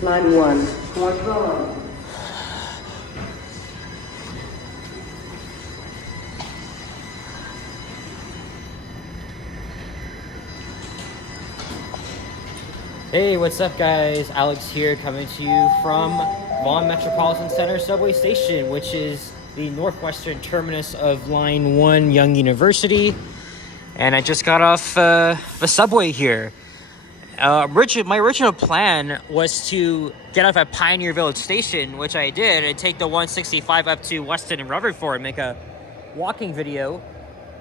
Line 1, Port Vaughan. Hey, what's up guys? Alex here, coming to you from Vaughan Metropolitan Center subway station, which is the northwestern terminus of Line 1 Young University. And I just got off the subway here. My original plan was to get off at Pioneer Village Station, which I did, and take the 165 up to Weston and Rutherford and make a walking video.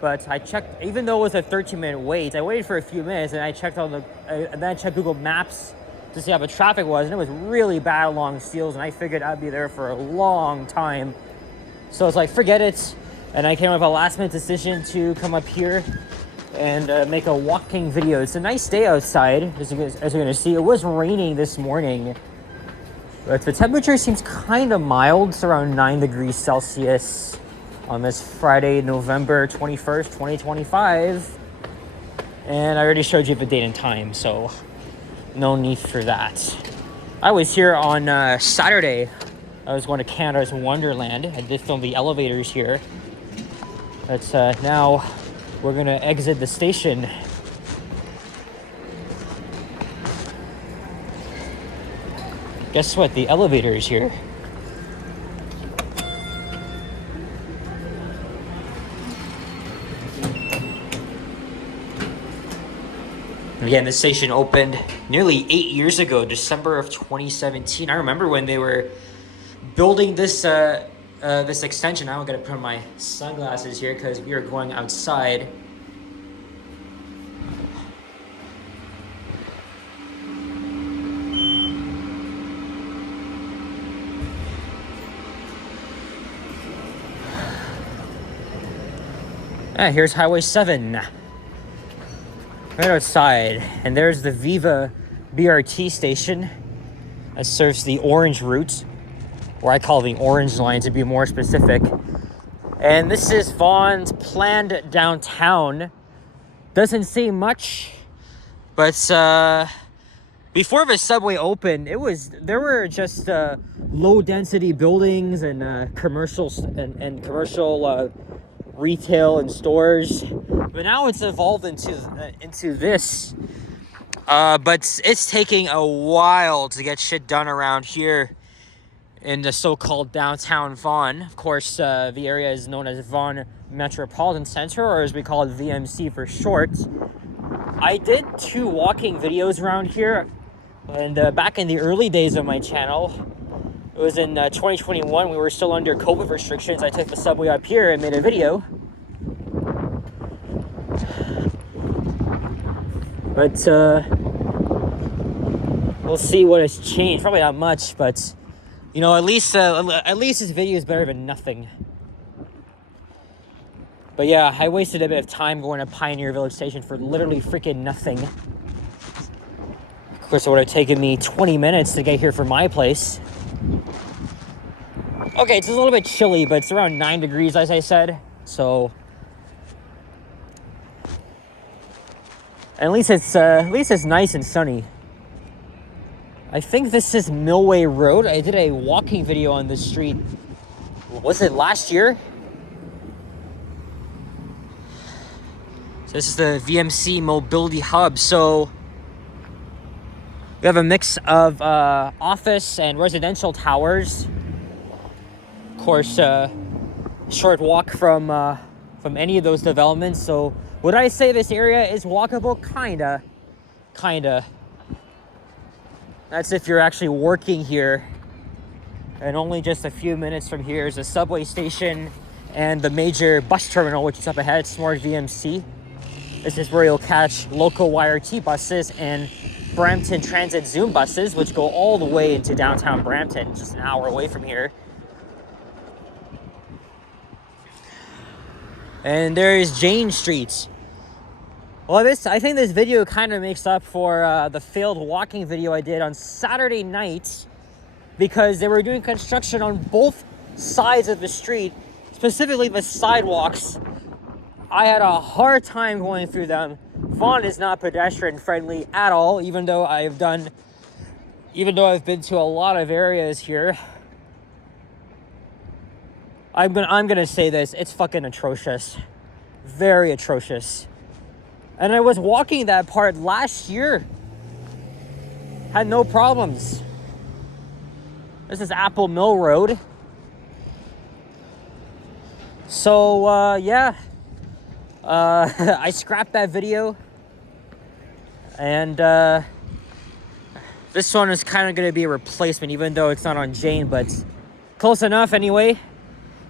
But I checked, even though it was a 13-minute wait, I waited for a few minutes, and I checked and then I checked Google Maps to see how the traffic was, and it was really bad along Steeles, and I figured I'd be there for a long time. So I was like, forget it, and I came up with a last-minute decision to come up here and make a walking video. It's a nice day outside, as you're gonna see. It was raining this morning, but the temperature seems kind of mild. It's around 9 degrees Celsius on this Friday, November 21st, 2025. And I already showed you the date and time, so no need for that. I was here on Saturday. I was going to Canada's Wonderland. I did film the elevators here. But now we're gonna exit the station. Guess what? The elevator is here. Again, the station opened nearly 8 years ago, December of 2017. I remember when they were building this this extension. Now I'm gonna put on my sunglasses here because we are going outside. Here's Highway 7. Right outside, and there's the Viva BRT station that serves the Orange route, or I call the Orange Line to be more specific. And this is Vaughan's planned downtown. Doesn't seem much, but before the subway opened, there were just low density buildings and commercials and commercial retail and stores. But now it's evolved into this. But it's taking a while to get shit done around here in the so-called downtown Vaughan. Of course, the area is known as Vaughan Metropolitan Center, or as we call it, VMC for short. I did 2 walking videos around here, and back in the early days of my channel, it was in 2021. We were still under COVID restrictions. I took the subway up here and made a video. But we'll see what has changed. Probably not much, but you know, at least this video is better than nothing. But yeah, I wasted a bit of time going to Pioneer Village Station for literally freaking nothing. Of course, it would have taken me 20 minutes to get here from my place. Okay, it's a little bit chilly, but it's around 9 degrees, as I said. So at least it's nice and sunny. I think this is Millway Road. I did a walking video on this street. Was it last year? So this is the VMC Mobility Hub. So we have a mix of office and residential towers. Of course, short walk from any of those developments. So would I say this area is walkable? Kinda. That's if you're actually working here. And only just a few minutes from here is a subway station and the major bus terminal, which is up ahead, Smart VMC. This is where you'll catch local YRT buses and Brampton Transit Zoom buses, which go all the way into downtown Brampton, just an hour away from here. And there is Jane Street. Well, I think this video kind of makes up for the failed walking video I did on Saturday night, because they were doing construction on both sides of the street, specifically the sidewalks. I had a hard time going through them. Vaughan is not pedestrian friendly at all, even though I've done, even though I've been to a lot of areas here, I'm gonna say this, it's fucking atrocious. Very atrocious. And I was walking that part last year. Had no problems. This is Apple Mill Road. So, yeah. I scrapped that video. And, this one is kind of going to be a replacement, even though it's not on Jane, but close enough anyway.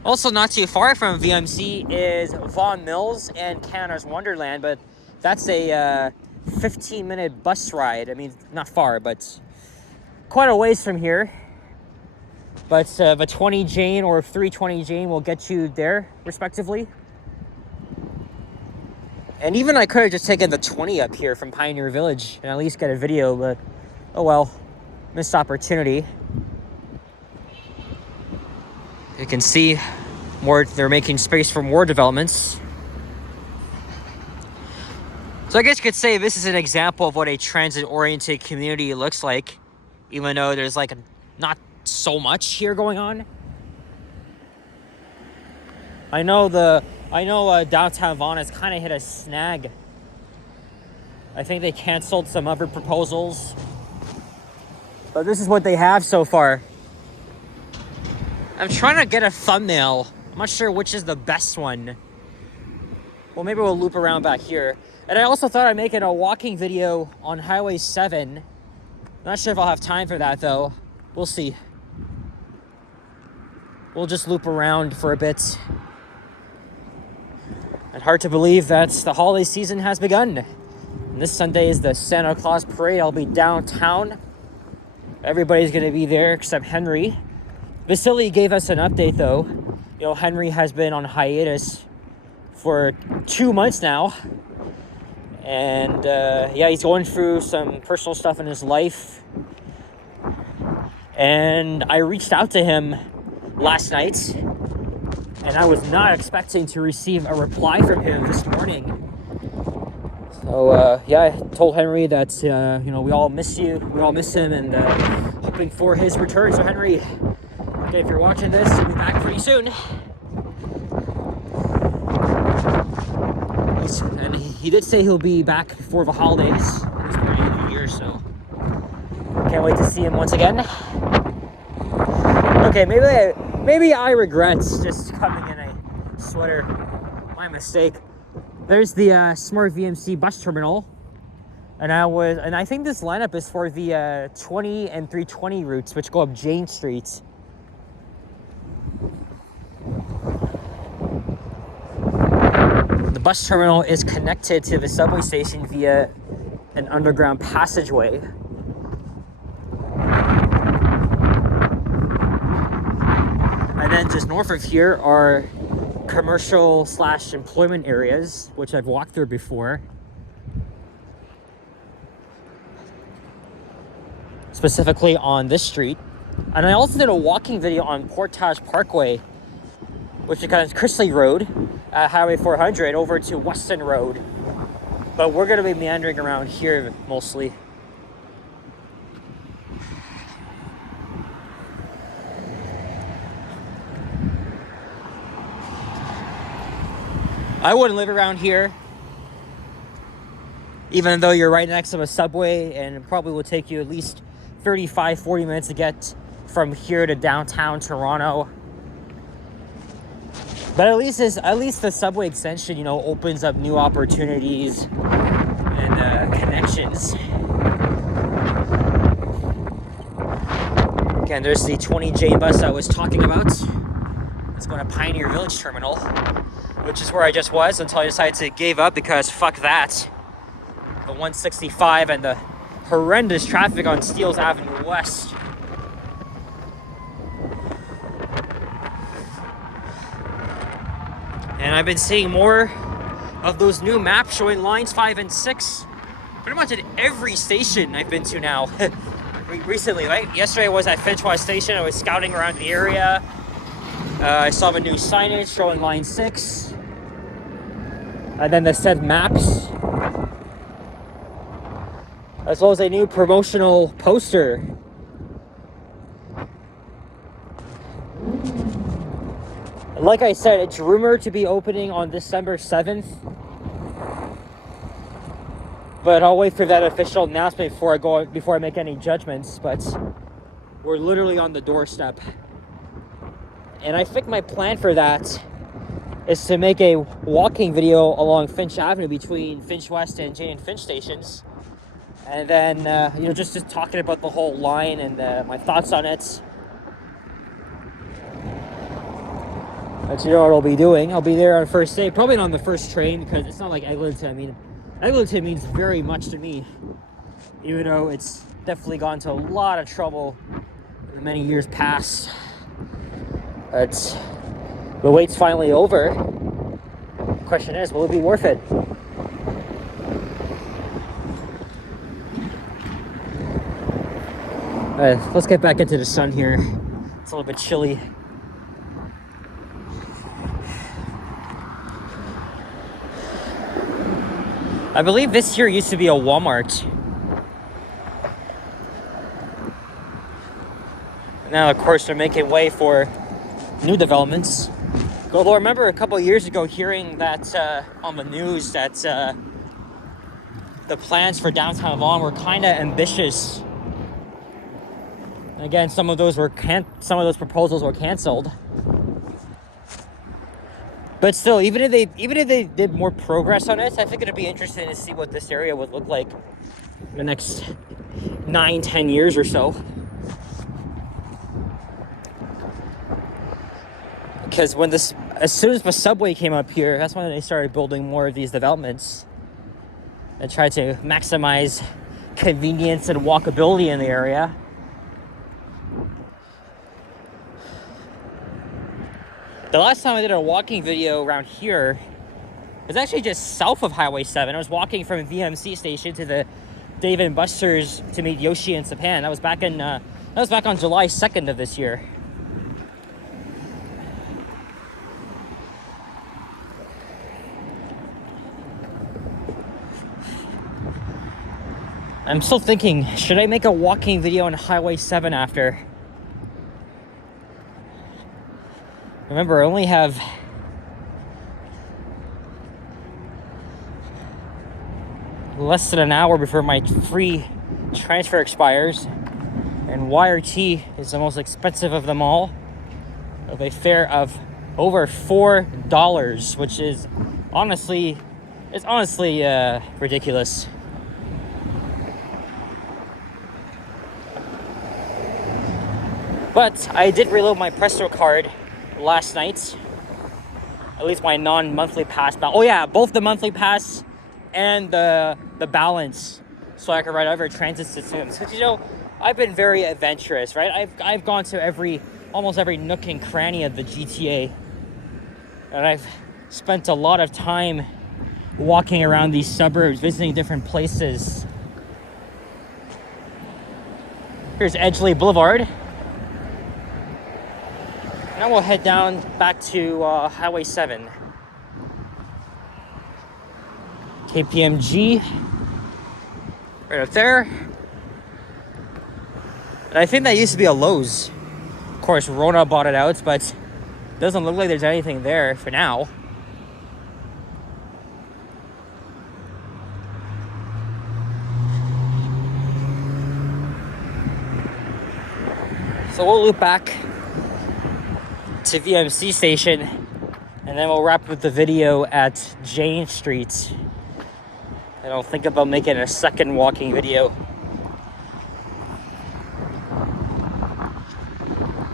Also, not too far from VMC is Vaughan Mills and Canada's Wonderland, but that's a 15-minute bus ride. I mean, not far, but quite a ways from here. But the 20 Jane or 320 Jane will get you there, respectively. And even I could have just taken the 20 up here from Pioneer Village and at least get a video, but oh well, missed opportunity. You can see more, they're making space for more developments. So I guess you could say this is an example of what a transit-oriented community looks like, even though there's like not so much here going on. I know downtown Vaughan has kind of hit a snag. I think they canceled some other proposals, but this is what they have so far. I'm trying to get a thumbnail. I'm not sure which is the best one. Well, maybe we'll loop around back here. And I also thought I'd make it a walking video on Highway 7. Not sure if I'll have time for that, though. We'll see. We'll just loop around for a bit. And hard to believe that the holiday season has begun. And this Sunday is the Santa Claus Parade. I'll be downtown. Everybody's going to be there except Henry. Vasily gave us an update, though. You know, Henry has been on hiatus for 2 months now. And, yeah, he's going through some personal stuff in his life. And I reached out to him last night. And I was not expecting to receive a reply from him this morning. So, yeah, I told Henry that, you know, we all miss you. We all miss him, and hoping for his return. So, Henry, okay, if you're watching this, he'll be back pretty soon. And he did say he'll be back before the holidays. It's going to be New Year, so can't wait to see him once again. Okay, maybe I regret just coming in a sweater. My mistake. There's the Smart VMC bus terminal, and I think this lineup is for the 20 and 320 routes, which go up Jane Street. The bus terminal is connected to the subway station via an underground passageway. And then just north of here are commercial/employment areas, which I've walked through before. Specifically on this street. And I also did a walking video on Portage Parkway, which is kind of Chrisley Road, Highway 400 over to Weston Road. But we're going to be meandering around here mostly. I wouldn't live around here, even though you're right next to a subway, and it probably will take you at least 35-40 minutes to get from here to downtown Toronto. But at least the subway extension, you know, opens up new opportunities and connections. Again, there's the 20 Jane bus I was talking about. It's going to Pioneer Village Terminal, which is where I just was until I decided to give up because fuck that. The 165 and the horrendous traffic on Steeles Avenue West. And I've been seeing more of those new maps showing lines 5 and 6 pretty much at every station I've been to now. Recently, right? Yesterday I was at Finchwa Station. I was scouting around the area. I saw the new signage showing line 6. And then the said maps. As well as a new promotional poster Like I said, it's rumored to be opening on December 7th. But I'll wait for that official announcement before I make any judgments. But we're literally on the doorstep. And I think my plan for that is to make a walking video along Finch Avenue between Finch West and Jane and Finch stations. And then, just talking about the whole line and my thoughts on it. But you know what I'll be doing? I'll be there on the first day, probably not on the first train, because it's not like Eglinton. I mean, Eglinton means very much to me, even though it's definitely gone to a lot of trouble in many years past. But the wait's finally over. The question is, will it be worth it? Let's get back into the sun here. It's a little bit chilly. I believe this here used to be a Walmart. Now, of course, they're making way for new developments. Although I remember a couple of years ago hearing that on the news that the plans for downtown Vaughan were kind of ambitious. Again, some of those proposals were canceled. But still, even if they did more progress on it, I think it'd be interesting to see what this area would look like in the next 9-10 years or so. Because as soon as the subway came up here, that's when they started building more of these developments and tried to maximize convenience and walkability in the area. The last time I did a walking video around here was actually just south of Highway 7. I was walking from VMC station to the Dave & Buster's to meet Yoshi and Sapan. That was back on July 2nd of this year. I'm still thinking, should I make a walking video on Highway 7 after? Remember, I only have less than an hour before my free transfer expires, and YRT is the most expensive of them all, with a fare of over $4, which is honestly ridiculous. But I did reload my Presto card last night, at least my non-monthly pass. Oh yeah, both the monthly pass and the balance, so I can ride other transit systems. Because I've been very adventurous, right? I've gone to almost every nook and cranny of the GTA, and I've spent a lot of time walking around these suburbs, visiting different places. Here's Edgeley Boulevard. Now we'll head down back to Highway 7. KPMG, right up there. And I think that used to be a Lowe's. Of course, Rona bought it out, but it doesn't look like there's anything there for now. So we'll loop back to VMC station, and then we'll wrap with the video at Jane Street. And I'll think about making a second walking video.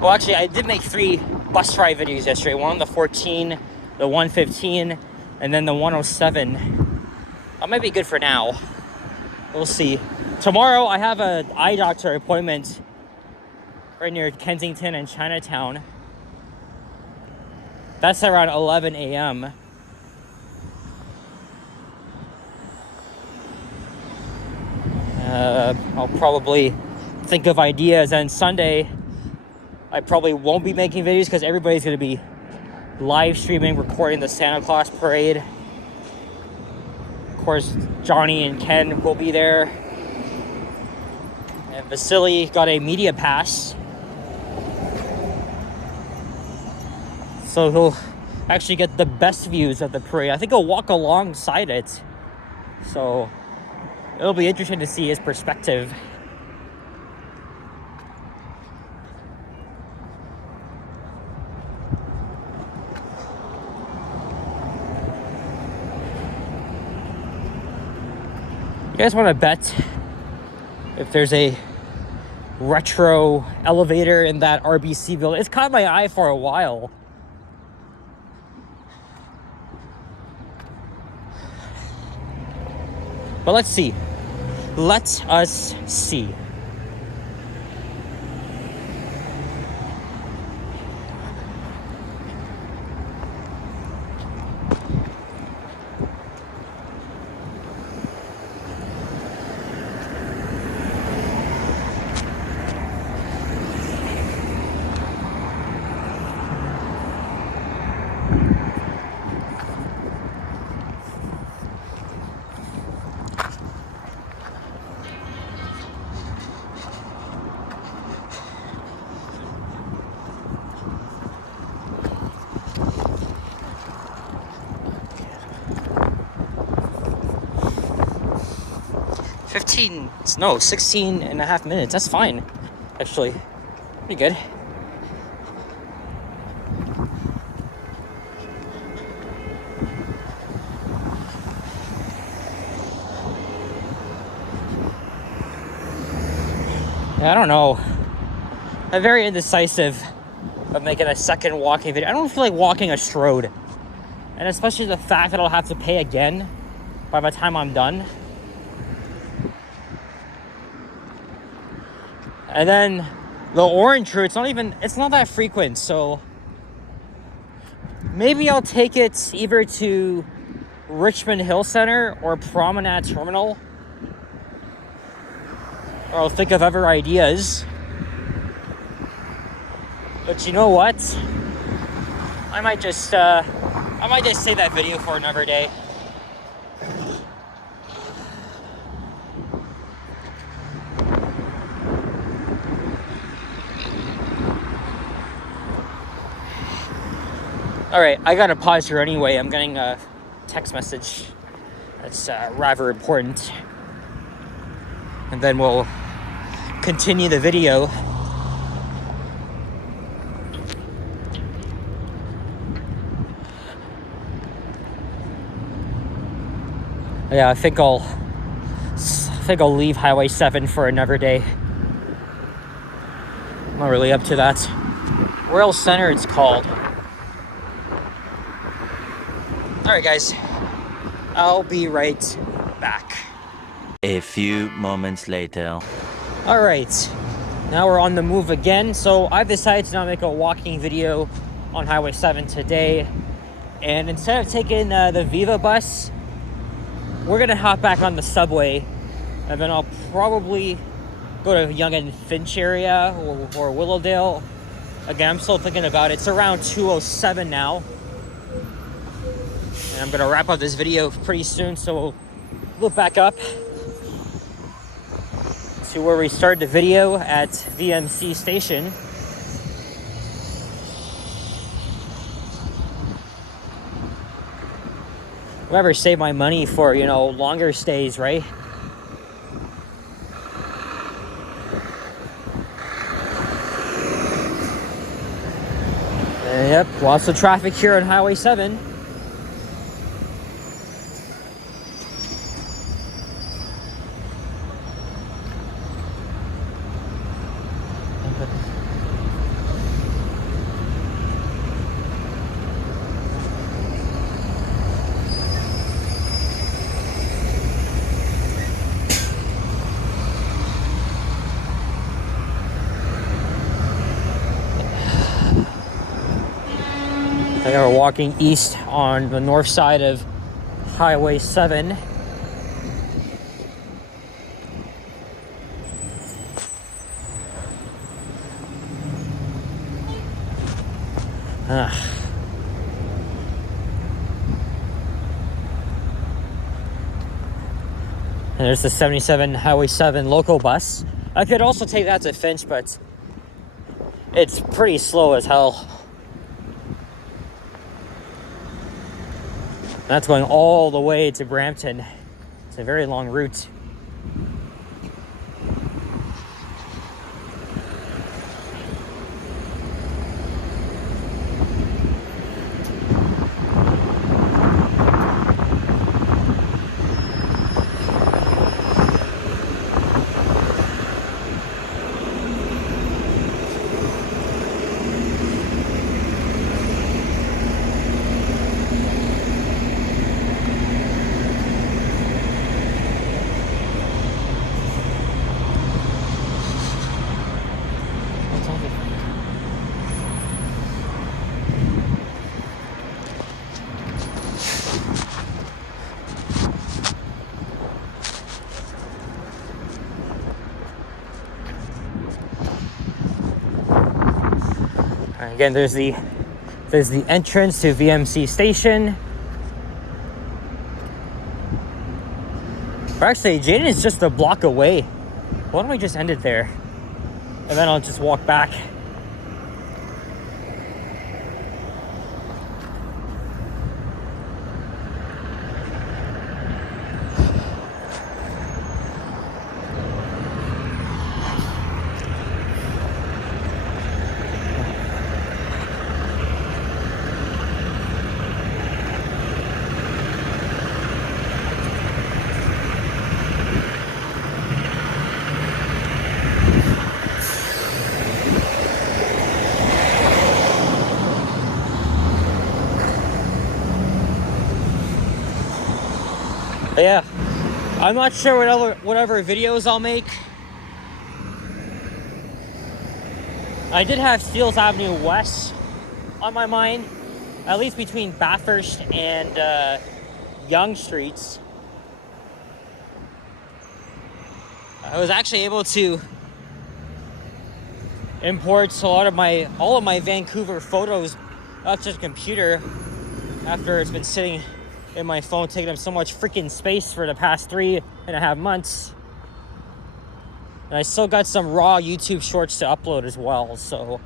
Well, actually, I did make 3 bus ride videos yesterday. One on the 14, the 115, and then the 107. That might be good for now. We'll see. Tomorrow, I have an eye doctor appointment right near Kensington and Chinatown. That's around 11 a.m. I'll probably think of ideas, and Sunday I probably won't be making videos because everybody's going to be live streaming, recording the Santa Claus parade. Of course, Johnny and Ken will be there. And Vasily got a media pass. So he'll actually get the best views of the parade. I think he'll walk alongside it. So it'll be interesting to see his perspective. You guys want to bet if there's a retro elevator in that RBC building? It's caught my eye for a while. But let's see. Let us see. No, 16 and a half minutes. That's fine, actually. Pretty good. Yeah, I don't know. I'm very indecisive of making a second walking video. I don't feel like walking a Strode. And especially the fact that I'll have to pay again by the time I'm done. And then the orange route, it's not that frequent, so maybe I'll take it either to Richmond Hill Center or Promenade Terminal. Or I'll think of other ideas. But you know what? I might just save that video for another day. All right, I gotta pause here anyway. I'm getting a text message that's rather important. And then we'll continue the video. Yeah, I think I'll leave Highway 7 for another day. I'm not really up to that. Royal Center, it's called. All right, guys, I'll be right back. A few moments later. All right, now we're on the move again. So I've decided to not make a walking video on Highway 7 today. And instead of taking the Viva bus, we're gonna hop back on the subway. And then I'll probably go to Yonge and Finch area or Willowdale. Again, I'm still thinking about it. It's around 2:07 now. And I'm gonna wrap up this video pretty soon, so we'll look back up to where we started the video at VMC Station. Whoever saved my money for, longer stays, right? Yep, lots of traffic here on Highway 7. We're walking east on the north side of Highway 7. And there's the 77 Highway 7 local bus. I could also take that to Finch, but it's pretty slow as hell. That's going all the way to Brampton. It's a very long route. Again, there's the entrance to VMC station. Or actually, Jaden is just a block away. Why don't we just end it there? And then I'll just walk back. Yeah, I'm not sure whatever videos I'll make. I did have Steeles Avenue West on my mind, at least between Bathurst and Yonge Streets. I was actually able to import all of my Vancouver photos up to the computer after it's been sitting in my phone, taking up so much freaking space for the past 3.5 months. And I still got some raw YouTube shorts to upload as well, so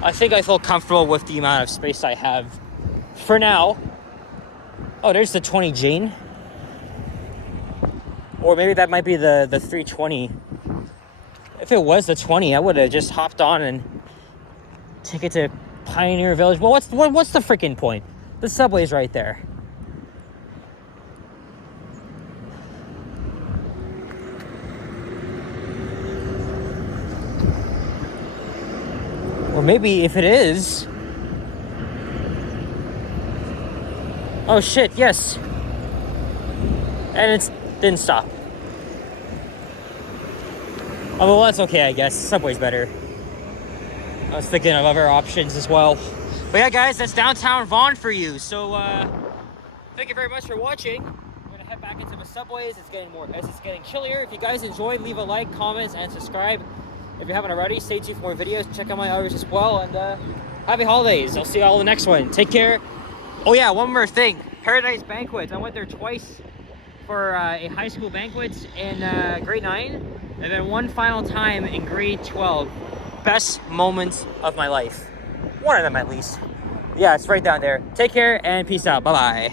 I think I feel comfortable with the amount of space I have for now. Oh, there's the 20 Jane. Or maybe that might be the 320. If it was the 20, I would have just hopped on and take it to Pioneer Village. Well, what's the freaking point? The subway's right there. Or maybe if it is... Oh shit, yes. And it didn't stop. Although that's okay, I guess. Subway's better. I was thinking of other options as well. But yeah, guys, that's downtown Vaughan for you. So, thank you very much for watching. We're gonna head back into the subways. As it's getting chillier. If you guys enjoyed, leave a like, comment, and subscribe. If you haven't already, stay tuned for more videos. Check out my others as well. And happy holidays. I'll see you all in the next one. Take care. Oh yeah, one more thing. Paradise Banquets. I went there twice for a high school banquet in grade 9, and then one final time in grade 12. Best moments of my life. One of them at least. Yeah, it's right down there. Take care and peace out. Bye-bye.